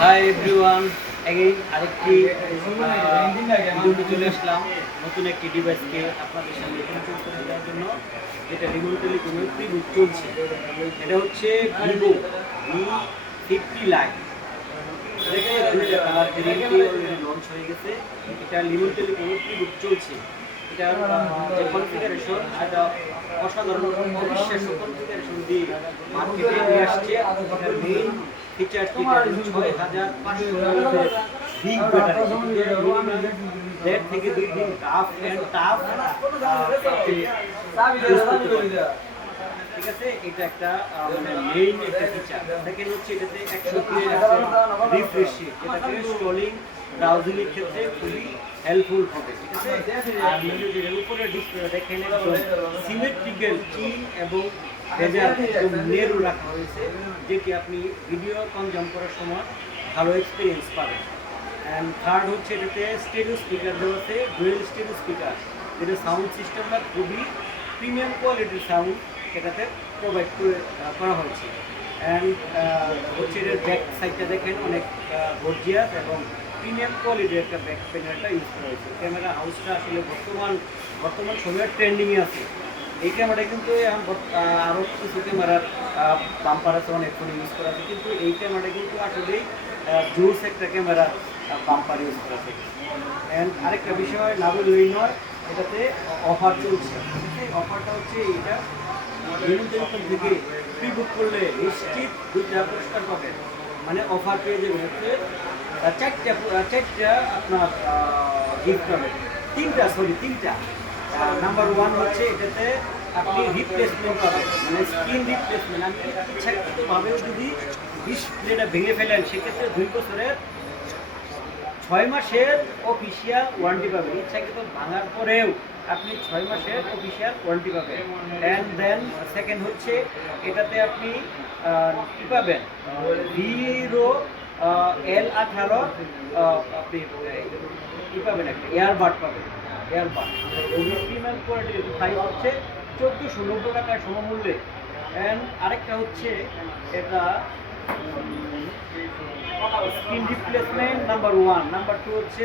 Hi everyone, again আরেকটি ভিডিওতে চলে আসলাম নতুন একটি ডিভাইসকে আপনাদের সামনে পরিচয় করে দেওয়ার জন্য, যেটা রিমোটলি কোনো প্রিবুট চলছে। এটা হচ্ছে ভিভো V50 লাইট। দেখে দুইটা কালার ভেরিয়েন্টটি অলরেডি লঞ্চ হয়ে গেছে। এটা রিমোটলি কোনো প্রিবুট চলছে। এটার যে কনফিগারেশন সেটা অসাধারণ, অবিশ্বাস্য কনফিগারেশন দিয়ে মার্কেটে নিয়ে আসছে। এটার মেইন ফিচার্স যেটা 6500 বিগ ব্যাটারি, 1.5 থেকে 2 দিন টাফ অ্যান্ড টাফ। ঠিক আছে, এটা একটা মানে মেইন একটা ফিচার। সেকেন্ড হচ্ছে এটাতে 100 রিফ্রেশ রেট, যেটাতে স্ক্রলিং ব্রাউজিং এর ক্ষেত্রে খুবই হেল্পফুল হবে। ঠিক আছে, আর যেটার উপরে ডিসপ্লে দেখেন একদম সিমেট্রিক্যাল চিন এবং ভেজাল একদম নেরু রাখা হয়েছে, যেটি আপনি ভিডিও কনজাম করার সময় ভালো এক্সপিরিয়েন্স পাবেন। অ্যান্ড থার্ড হচ্ছে এটাতে স্টেরিও স্পিকার দেওয়া আছে, ডুয়েল স্টেরিও স্পিকার, যেটা সাউন্ড সিস্টেমটা খুবই প্রিমিয়াম কোয়ালিটির সাউন্ড এটাতে প্রোভাইড করা হয়েছে। অ্যান্ড হচ্ছে এটার ব্যাক সাইডটা দেখেন অনেক গর্জিয়াস এবং প্রিমিয়াম কোয়ালিটির একটা ব্যাক প্যানেলটা ইউজ করা হয়েছে। ক্যামেরা হাউসটা আসলে বর্তমান সময়ের ট্রেন্ডিংয়ে আছে। এই ক্যামেরাটা কিন্তু আরও কিছু ক্যামেরার বাম্পার আছে, অনেক ফোনে ইউজ করা আছে, কিন্তু এই ক্যামেরাটা কিন্তু আসলেই জোস একটা ক্যামেরা বাম্পার ইউজ করা আছে। অ্যান্ড আরেকটা বিষয় না বললেই নয়, এটাতে অফার চলছে। অফারটা হচ্ছে এইটা থেকে প্রি বুক করলে নিশ্চিত 2টা পুরস্কার পাবেন। মানে অফার পেয়ে যাবেন হচ্ছে চারটা আপনার গিফট পাবেন, তিনটা। নাম্বার 1 হচ্ছে এটাতে আপনি রিপ্লেসমেন্ট পাবেন, মানে স্ক্রিন রিপ্লেসমেন্ট। আপনি ইচ্ছাকৃতভাবেও যদি ডিসপ্লেটা ভেঙে ফেলেন, সেক্ষেত্রে 2 বছরের 6 মাসের অফিসিয়াল ওয়ারেন্টি পাবেন। ইচ্ছাকৃত ভাঙার পরেও আপনি 6 মাসের অফিসিয়াল ওয়ারেন্টি পাবেন। অ্যান্ড দেন সেকেন্ড হচ্ছে এটাতে আপনি কী পাবেন, হিরো L18 আপনি কী পাবেন, একটা এয়ারবাড পাবেন। এয়ারবাড প্রিমিয়াম কোয়ালিটির প্রাইস হচ্ছে 1490 টাকায় সমমূল্যে। অ্যান্ড আরেকটা হচ্ছে এটা স্ক্রিন রিপ্লেসমেন্ট নাম্বার 1, নাম্বার 2 হচ্ছে